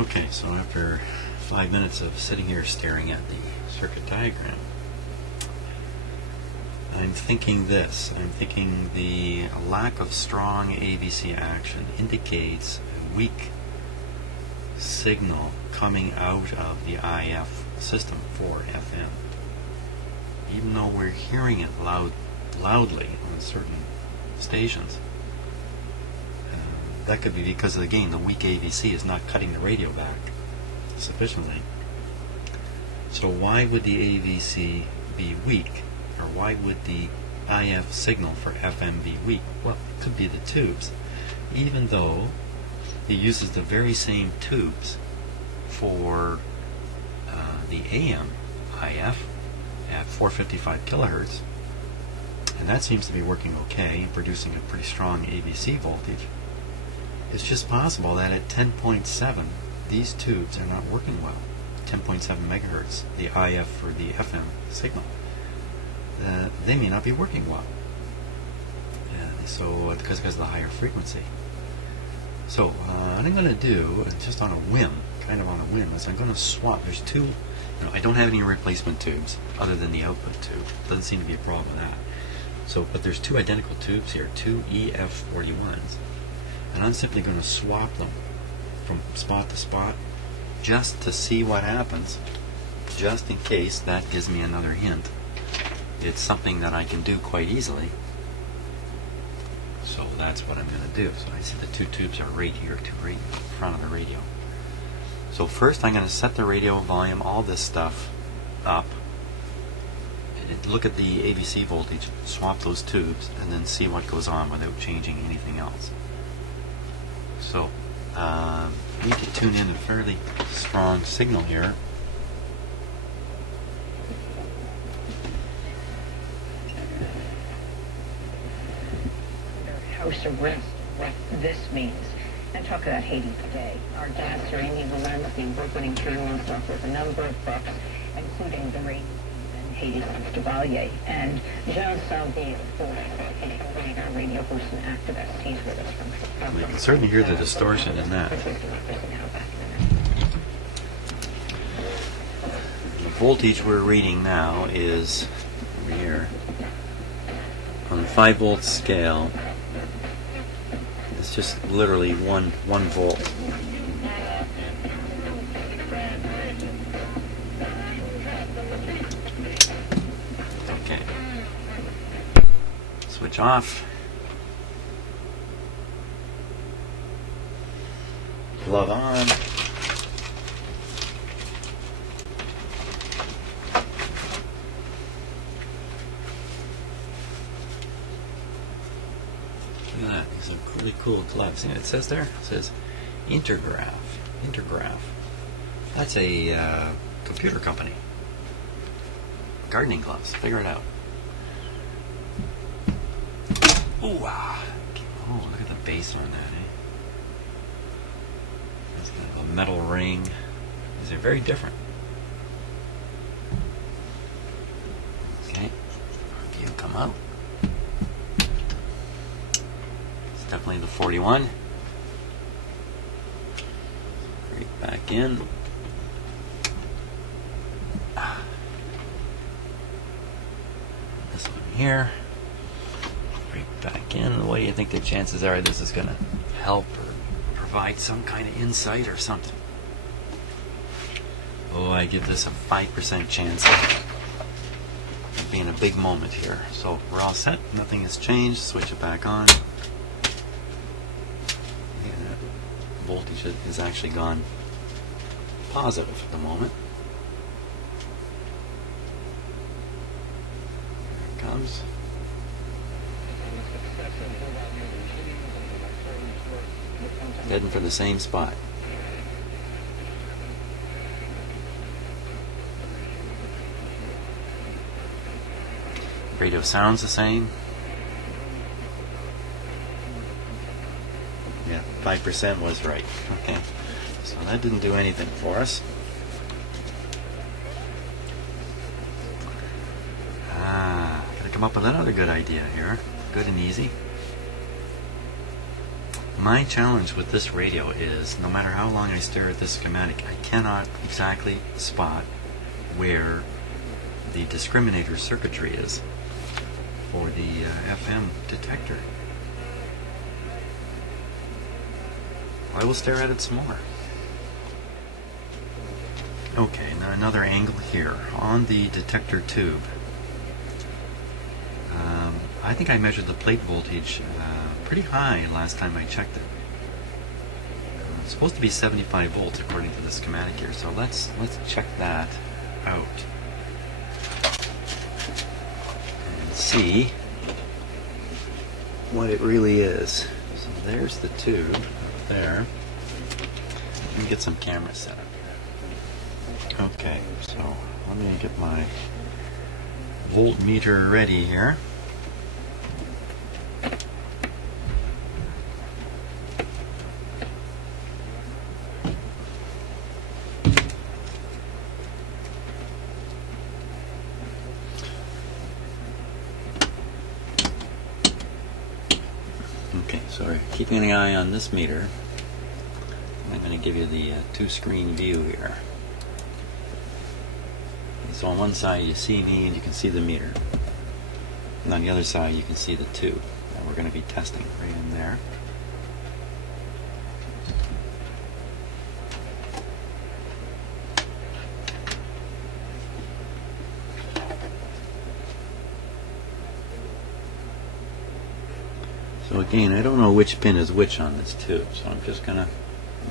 Okay, so after 5 minutes of sitting here staring at the circuit diagram, I'm thinking this. I'm thinking the lack of strong AVC action indicates a weak signal coming out of the IF system for FM. Even though we're hearing it loudly on certain stations, that could be because, again, the weak AVC is not cutting the radio back sufficiently. So why would the AVC be weak? Or why would the IF signal for FM be weak? Well, it could be the tubes. Even though it uses the very same tubes for the AM IF at 455 kilohertz, and that seems to be working okay, producing a pretty strong AVC voltage. It's just possible that at 10.7 these tubes are not working well. 10.7 megahertz, the IF for the FM signal, they may not be working well. So because of the higher frequency. So what I'm going to do, just on a whim, kind of on a whim, is I'm going to swap. There's two. I don't have any replacement tubes other than the output tube. Doesn't seem to be a problem with that. So, but there's two identical tubes here, two EF41s, and I'm simply going to swap them from spot to spot just to see what happens, just in case that gives me another hint. It's something that I can do quite easily. So that's what I'm going to do. So I see the two tubes are right here, right in front of the radio. So first I'm going to set the radio volume, all this stuff up, look at the AVC voltage, swap those tubes, and then see what goes on without changing anything else. So I need to tune in a fairly strong signal here. House arrest, what this means. And talk about Haiti today. Our guest, Amy, will learn that the award-winning journalist authors a number of books, including The Rain and Haiti's Chevalier. And Jean Salvi, a radio host and activist. He's with us from You can certainly hear the distortion in that. The voltage we're reading now is over here on the 5-volt scale. It's just literally one volt. Okay. Switch off. Plug on. Look at that. These are really cool gloves. It says there, it says Intergraph. That's a computer company. Gardening gloves. Figure it out. Ooh, oh, look at the bass on that, eh? That's kind of a metal ring. These are very different. Okay. You come out. Definitely the 41. Right back in. This one here. Right back in. What do you think the chances are this is going to help or provide some kind of insight or something? Oh, I give this a 5% chance of being a big moment here. So we're all set. Nothing has changed. Switch it back on. Voltage has actually gone positive at the moment. Here it comes. Heading for the same spot. Radio sounds the same. Yeah, 5% was right. Okay, so that didn't do anything for us. Gotta come up with another good idea here. Good and easy. My challenge with this radio is, no matter how long I stare at this schematic, I cannot exactly spot where the discriminator circuitry is for the FM detector. I will stare at it some more. Okay, now another angle here on the detector tube. I think I measured the plate voltage pretty high last time I checked it. It's supposed to be 75 volts according to the schematic here, so let's check that out and see what it really is. So there's the tube up there. Let me get some cameras set up here. Okay, so let me get my voltmeter ready here. Okay, so keeping an eye on this meter, I'm going to give you the two-screen view here. So on one side you see me and you can see the meter, and on the other side you can see the tube that we're going to be testing right in there. So again, I don't know which pin is which on this tube, so I'm just going to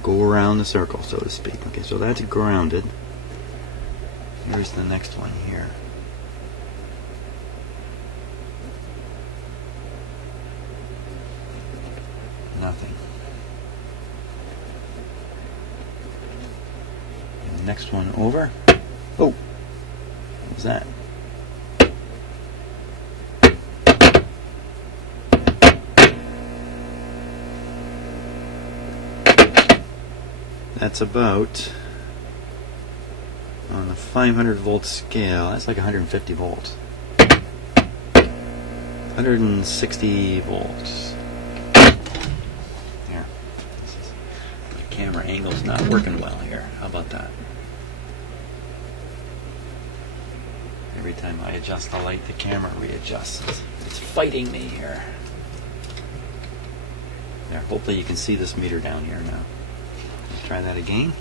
go around the circle, so to speak. Okay, so that's grounded. Here's the next one here. Nothing. And the next one over. Oh! What was that? That's about, on the 500 volt scale, that's like 150 volts. 160 volts. Here. My camera angle's not working well here. How about that? Every time I adjust the light, the camera readjusts. It's fighting me here. There, hopefully you can see this meter down here now. Let's try that again.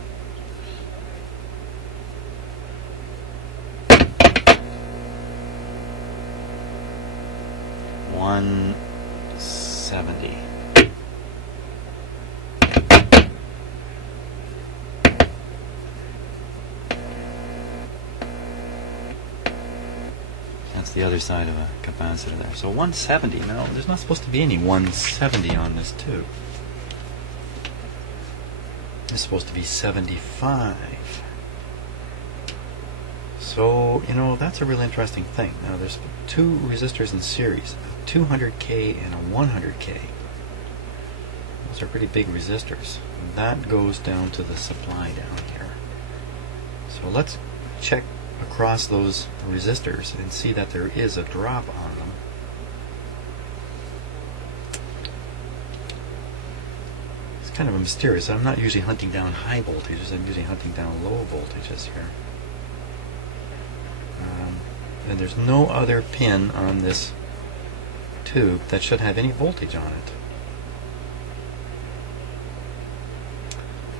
$170. That's the other side of a capacitor there. So 170. Now, there's not supposed to be any 170 on this tube. It's supposed to be 75. So, you know, that's a real interesting thing. Now, there's two resistors in series, a 200K and a 100K. Those are pretty big resistors. That goes down to the supply down here. So let's check across those resistors and see that there is a drop on them. It's kind of mysterious. I'm not usually hunting down high voltages, I'm usually hunting down low voltages here. And there's no other pin on this tube that should have any voltage on it.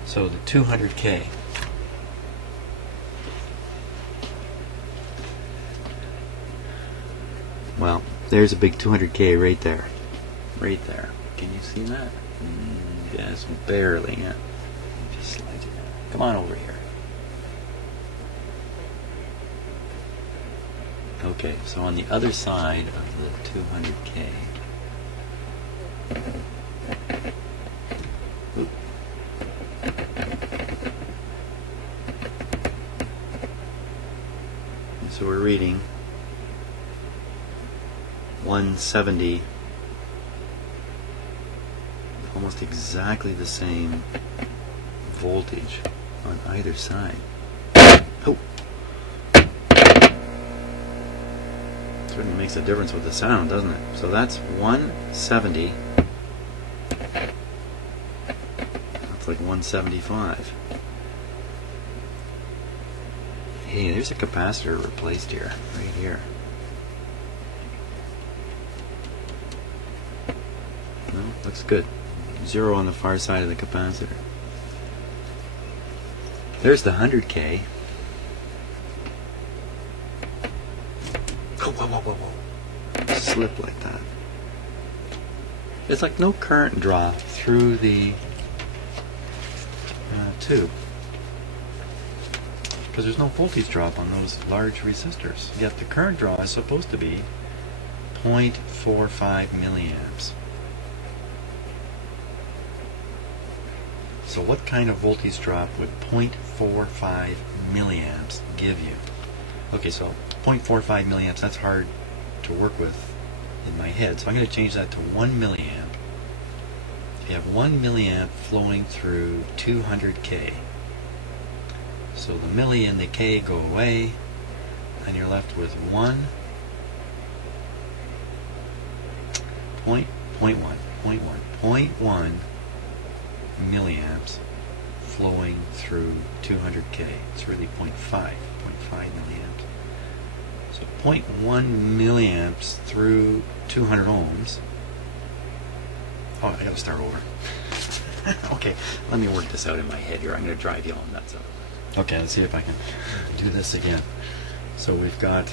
So the 200K. Well, there's a big 200K right there. Right there. Can you see that? Yes, barely. Yeah. Just slide it down. Come on over here. Okay, so on the other side of the 200K. Oop. And so we're reading 170, almost exactly the same voltage on either side. Oh! Certainly makes a difference with the sound, doesn't it? So that's 170 like 175. Hey, there's a capacitor replaced here, right here. No, looks good. 0 on the far side of the capacitor. There's the 100K. Whoa, whoa, whoa, whoa. Slip like that. It's like no current draw through the tube. Because there's no voltage drop on those large resistors. Yet the current draw is supposed to be 0.45 milliamps. So what kind of voltage drop would 0.45 milliamps give you? Okay, so 0.45 milliamps, that's hard to work with in my head. So I'm going to change that to 1 milliamp. You have 1 milliamp flowing through 200K. So the milli and the K go away, and you're left with 0.1 milliamps flowing through 200K. It's really 0.5 milliamps. So 0.1 milliamps through 200 ohms. Oh, I gotta start over. Okay, let me work this out in my head here. I'm gonna drive you all nuts. Okay, let's see if I can do this again. So we've got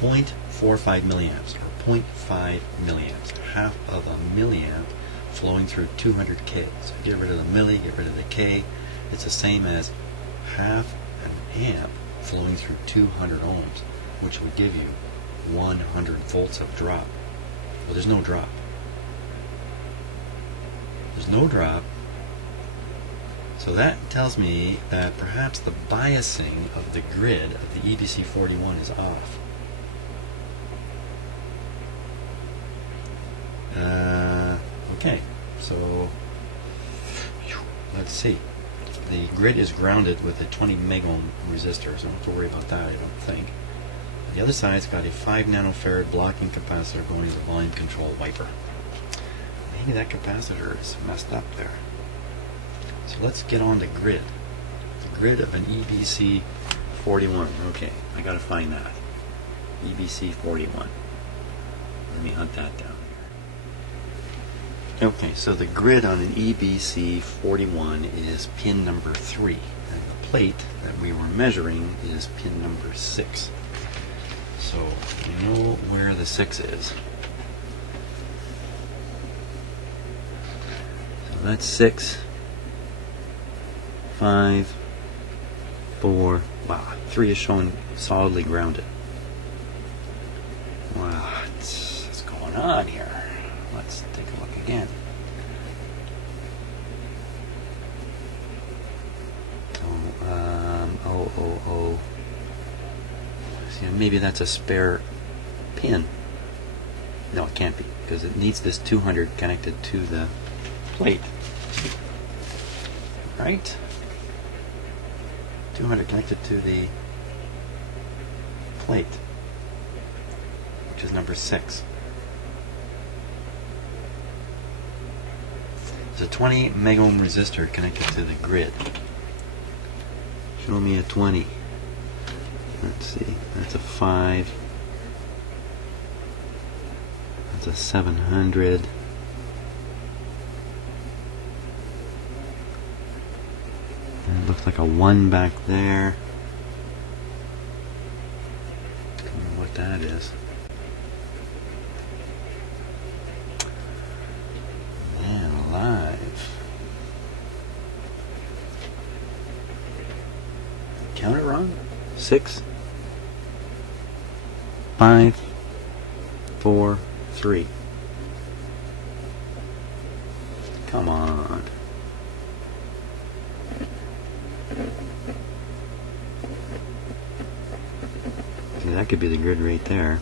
0.45 milliamps, or 0.5 milliamps, half of a milliamp flowing through 200K. So get rid of the milli, get rid of the K. It's the same as half an amp flowing through 200 ohms, which would give you 100 volts of drop. Well, there's no drop. There's no drop. So that tells me that perhaps the biasing of the grid of the EBC41 is off. Okay, so let's see. The grid is grounded with a 20 megohm resistor, so I don't have to worry about that, I don't think. The other side's got a 5 nanofarad blocking capacitor going to the volume control wiper. Maybe that capacitor is messed up there. So let's get on the grid. The grid of an EBC41. Okay, I gotta find that. EBC41. Let me hunt that down here. Okay, so the grid on an EBC41 is pin number 3, and the plate that we were measuring is pin number 6. So we know where the 6 is. So that's 6, 5, 4, wow, 3 is shown solidly grounded. Wow, what's going on here? Let's take a look again. Oh. See, maybe that's a spare pin. No, it can't be, because it needs this 200 connected to the plate. Right? 200 connected to the plate, which is number 6. There's a 20 megohm resistor connected to the grid. Show me a 20. Let's see, that's a 5. That's a 700. And it looks like a 1 back there. I don't know what that is. Man alive. Count it wrong? 6, 5, 4, 3. Come on. See, that could be the grid right there.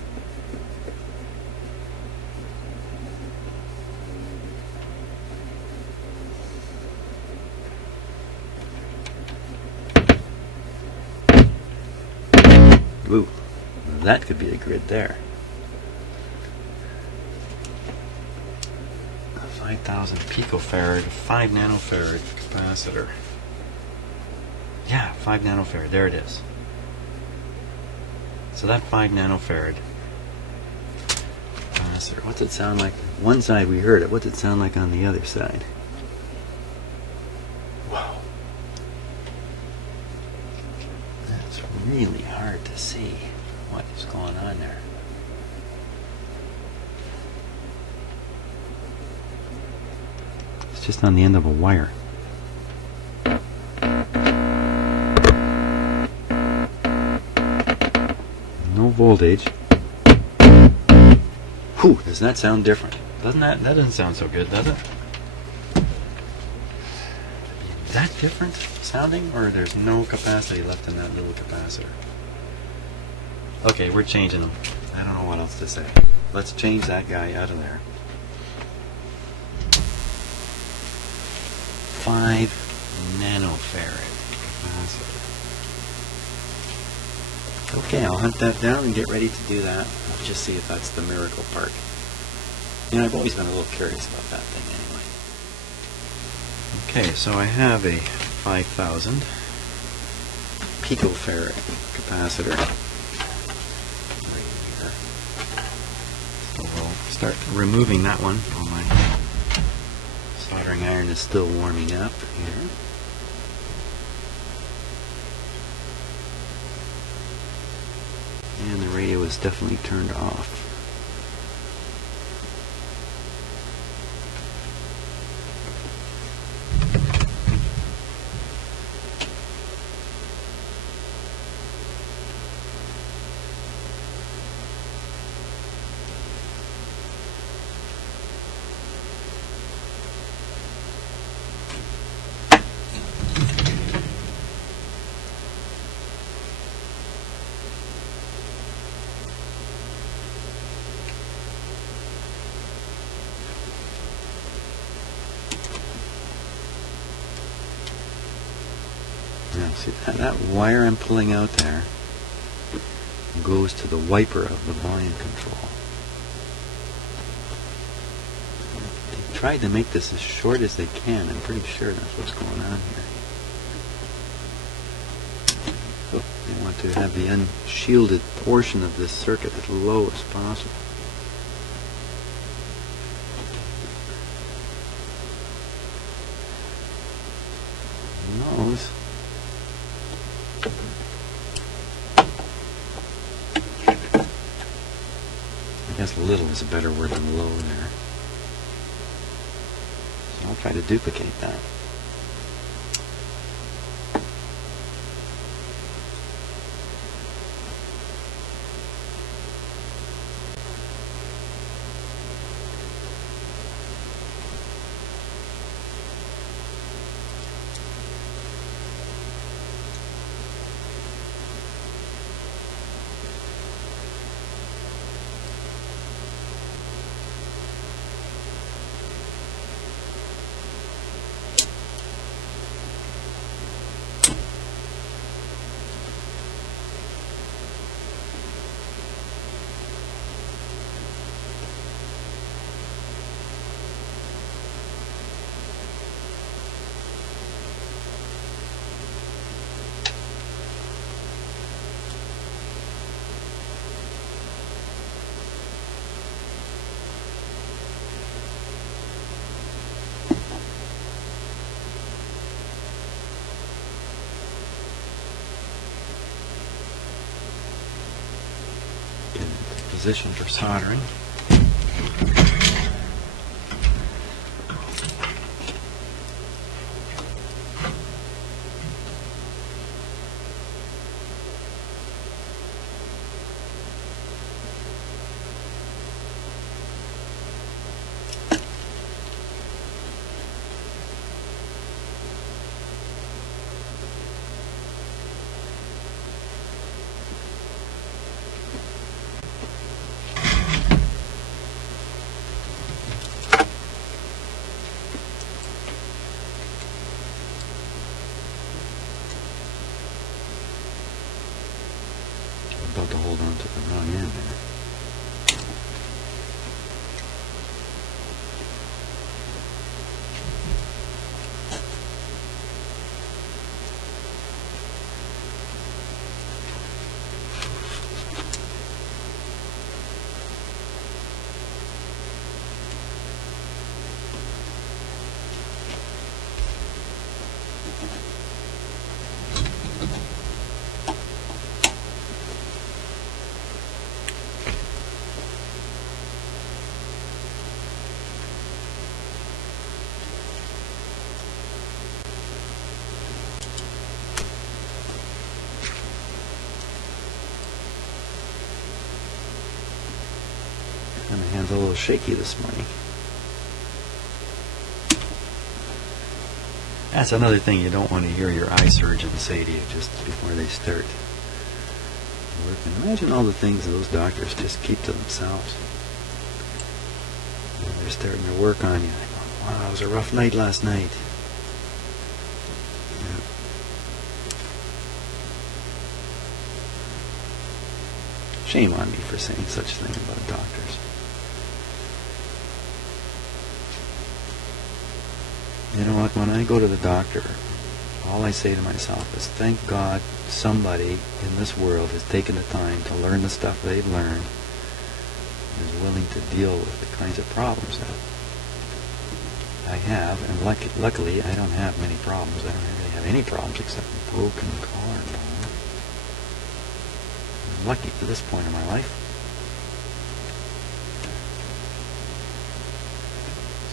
Ooh, that could be the grid there. 1000 picofarad, 5 nanofarad capacitor. Yeah, 5 nanofarad. There it is. So that 5 nanofarad capacitor, what's it sound like? One side we heard it. What's it sound like on the other side? Wow. That's really hard to see what is going on there. It's just on the end of a wire. No voltage. Whew, does that sound different? Doesn't that doesn't sound so good, does it? Is that different sounding, or there's no capacity left in that little capacitor? Okay, we're changing them. I don't know what else to say. Let's change that guy out of there. 5 nanofarad capacitor. Okay, I'll hunt that down and get ready to do that. I'll just see if that's the miracle part. You know, I've always been a little curious about that thing anyway. Okay, so I have a 5000 picofarad capacitor right here. So we'll start removing that one while my soldering iron is still warming up here. And the radio is definitely turned off. Now see that wire I'm pulling out there goes to the wiper of the volume control. They tried to make this as short as they can. I'm pretty sure that's what's going on here. Oh, they want to have the unshielded portion of this circuit as low as possible. Nose. I guess little is a better word than low there. So I'll try to duplicate that. Position for soldering. About to hold on to the wrong end there. And my hand's a little shaky this morning. That's another thing you don't want to hear your eye surgeon say to you just before they start working. Imagine all the things those doctors just keep to themselves. And they're starting to work on you. Wow, it was a rough night last night. Yeah. Shame on me for saying such a thing about doctors. You know what, when I go to the doctor, all I say to myself is, thank God somebody in this world has taken the time to learn the stuff they've learned and is willing to deal with the kinds of problems that I have. And luckily, I don't have many problems. I don't really have any problems except a broken collarbone. I'm lucky to this point in my life.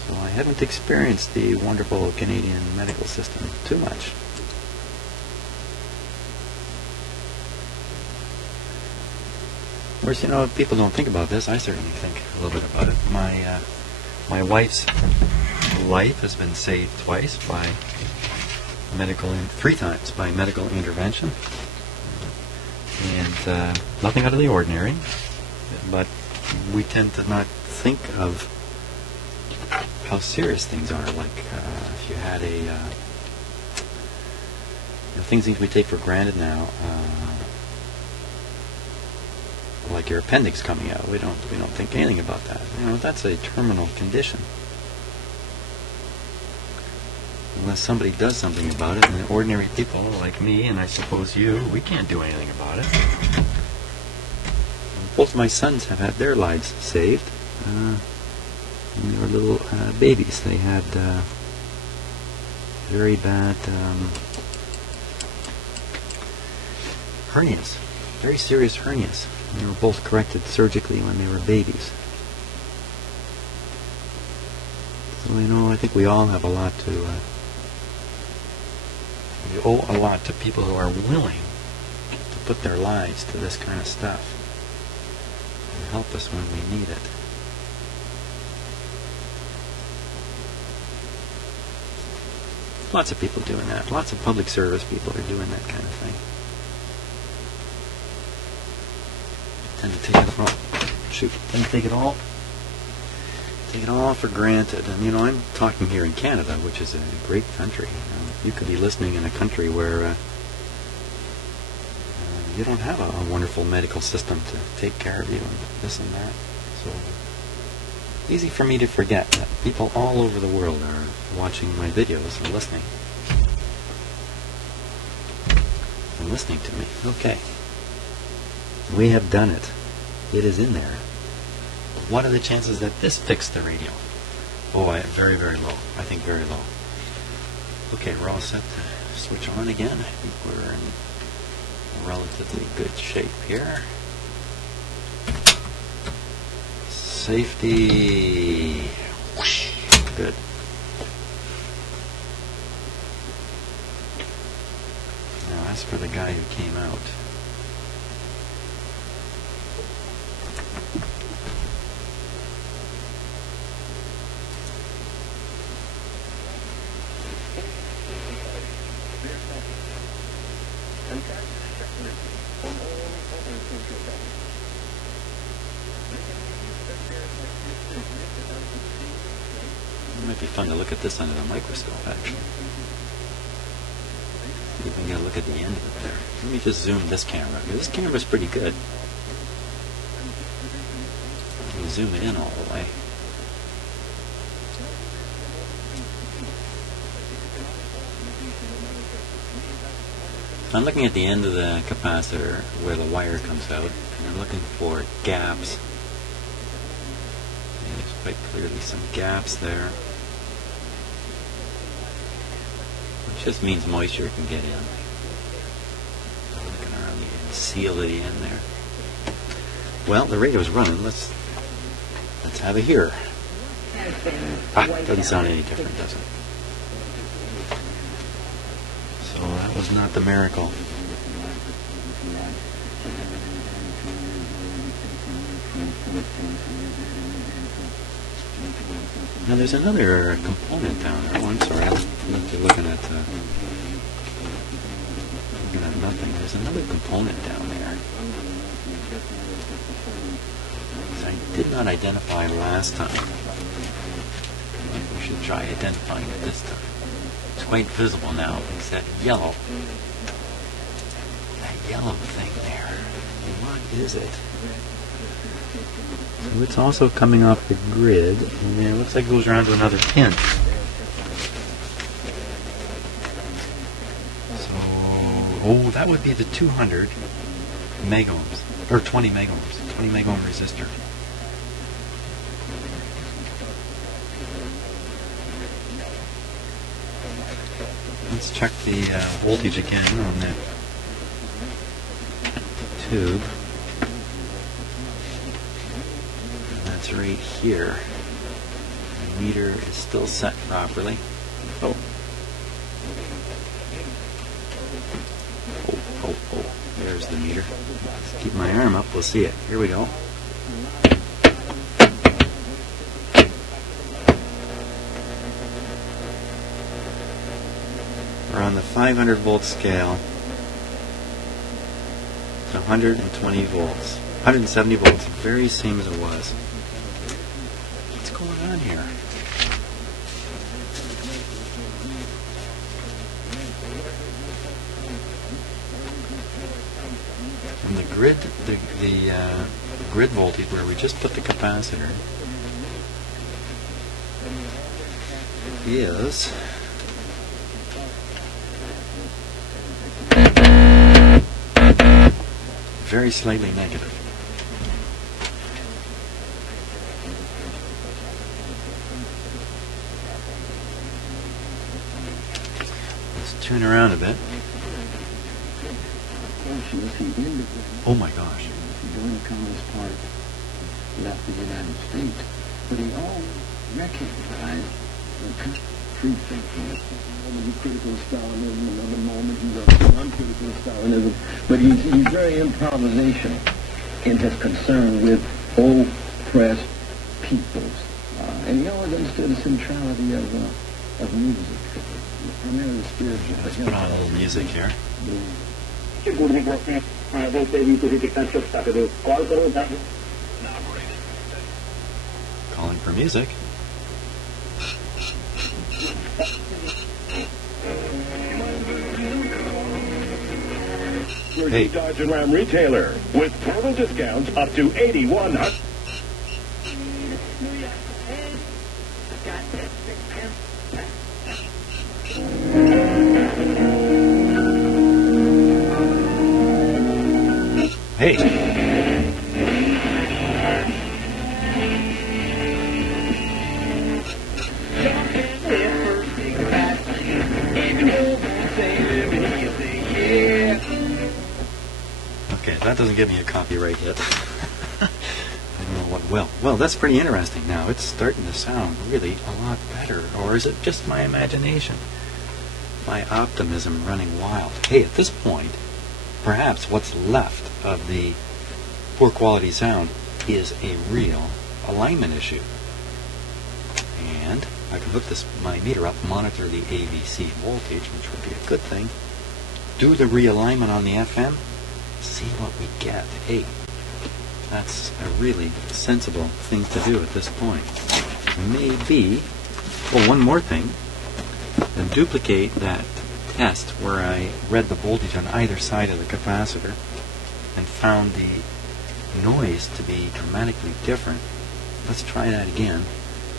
So I haven't experienced the wonderful Canadian medical system too much. Of course, you know, people don't think about this. I certainly think a little bit about it. My wife's life has been saved twice by three times by medical intervention, and nothing out of the ordinary. But we tend to not think of how serious things are. Like if you had things we take for granted now, like your appendix coming out. We don't think anything about that. You know, that's a terminal condition. Unless somebody does something about it, and ordinary people like me, and I suppose you, we can't do anything about it. Both my sons have had their lives saved. When they were little babies, they had very bad hernias, very serious hernias. They were both corrected surgically when they were babies. So, you know, I think we all have a lot to, we owe a lot to people who are willing to put their lives to this kind of stuff and help us when we need it. Lots of people doing that. Lots of public service people are doing that kind of thing. Tend to take it all for granted. And you know, I'm talking here in Canada, which is a great country. You could be listening in a country where you don't have a wonderful medical system to take care of you and this and that. So easy for me to forget that people all over the world are watching my videos and listening. And listening to me. Okay. We have done it. It is in there. What are the chances that this fixed the radio? Oh, very, very low. I think very low. Okay, we're all set to switch on again. I think we're in relatively good shape here. Safety. Whoosh. Good. Now, as for the guy who came out, it might be fun to look at this under the microscope, actually. See if we can get a look at the end of it there. Let me just zoom this camera. This camera's pretty good. Let me zoom it in all the way. I'm looking at the end of the capacitor where the wire comes out, and I'm looking for gaps. And there's quite clearly some gaps there, which just means moisture can get in. Looking around, you can seal it in there. Well, the radio's running. Let's have a hear. Doesn't sound any different, does it? So that was not the miracle. Now there's another component down there. Oh, I'm sorry. I'm looking at nothing. There's another component down there. I did not identify last time. We should try identifying it this time. It's quite visible now. It's that yellow thing there. What is it? So it's also coming off the grid, and it looks like it goes around to another pin. So, that would be the 200 megohms, or 20 megohms, 20 megohm resistor. Let's check the voltage again on that tube. That's right here. The meter is still set properly. Oh, there's the meter. Let's keep my arm up, we'll see it. Here we go. We're on the 500 volt scale. It's 120 volts. 170 volts, very same as it was. What's going on here? From the grid, the grid voltage where we just put the capacitor is very slightly negative. Let's turn around a bit. Oh my gosh. During the Communist Party left the United States, but he always recognized the free thinking. One moment he's critical of Stalinism, another moment he's uncritical of Stalinism, but he's very improvisational in his concern with oppressed peoples. And he always understood the centrality of music, primarily spiritual. Let's put on a little music here. Calling for music. Hey. Dodge and Ram retailer with total discounts up to $8,100. Hey. Okay, that doesn't give me a copyright hit. I don't know what will. Well, that's pretty interesting now. It's starting to sound really a lot better. Or is it just my imagination? My optimism running wild. Hey, at this point, perhaps what's left of the poor quality sound is a real alignment issue. And I can hook my meter up, monitor the AVC voltage, which would be a good thing. Do the realignment on the FM, see what we get. Hey, that's a really sensible thing to do at this point. Maybe, well, one more thing, and duplicate that test where I read the voltage on either side of the capacitor and found the noise to be dramatically different. Let's try that again.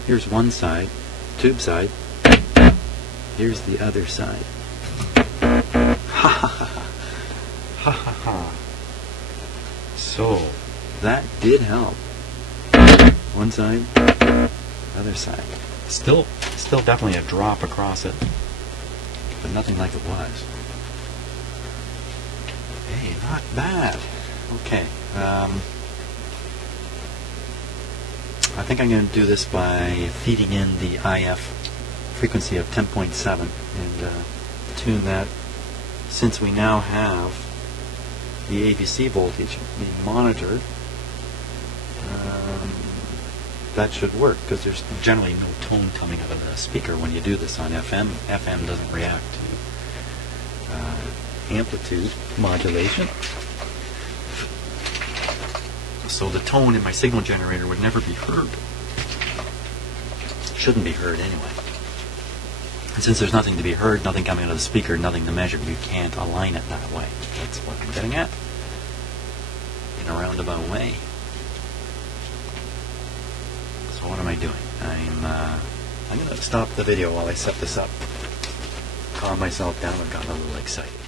Here's one side, tube side. Here's the other side. Ha ha ha. Ha ha ha. So, that did help. One side, other side. Still definitely a drop across it. but nothing like it was. Hey, not bad. Okay. I think I'm going to do this by feeding in the IF frequency of 10.7 and tune that. Since we now have the AVC voltage being monitored, that should work, because there's generally no tone coming out of the speaker when you do this on FM. FM doesn't react to amplitude modulation. So the tone in my signal generator would never be heard. Shouldn't be heard anyway. And since there's nothing to be heard, nothing coming out of the speaker, nothing to measure, you can't align it that way. That's what I'm getting at in a roundabout way. So what am I doing? I'm going to stop the video while I set this up. Calm myself down. I've gotten a little excited.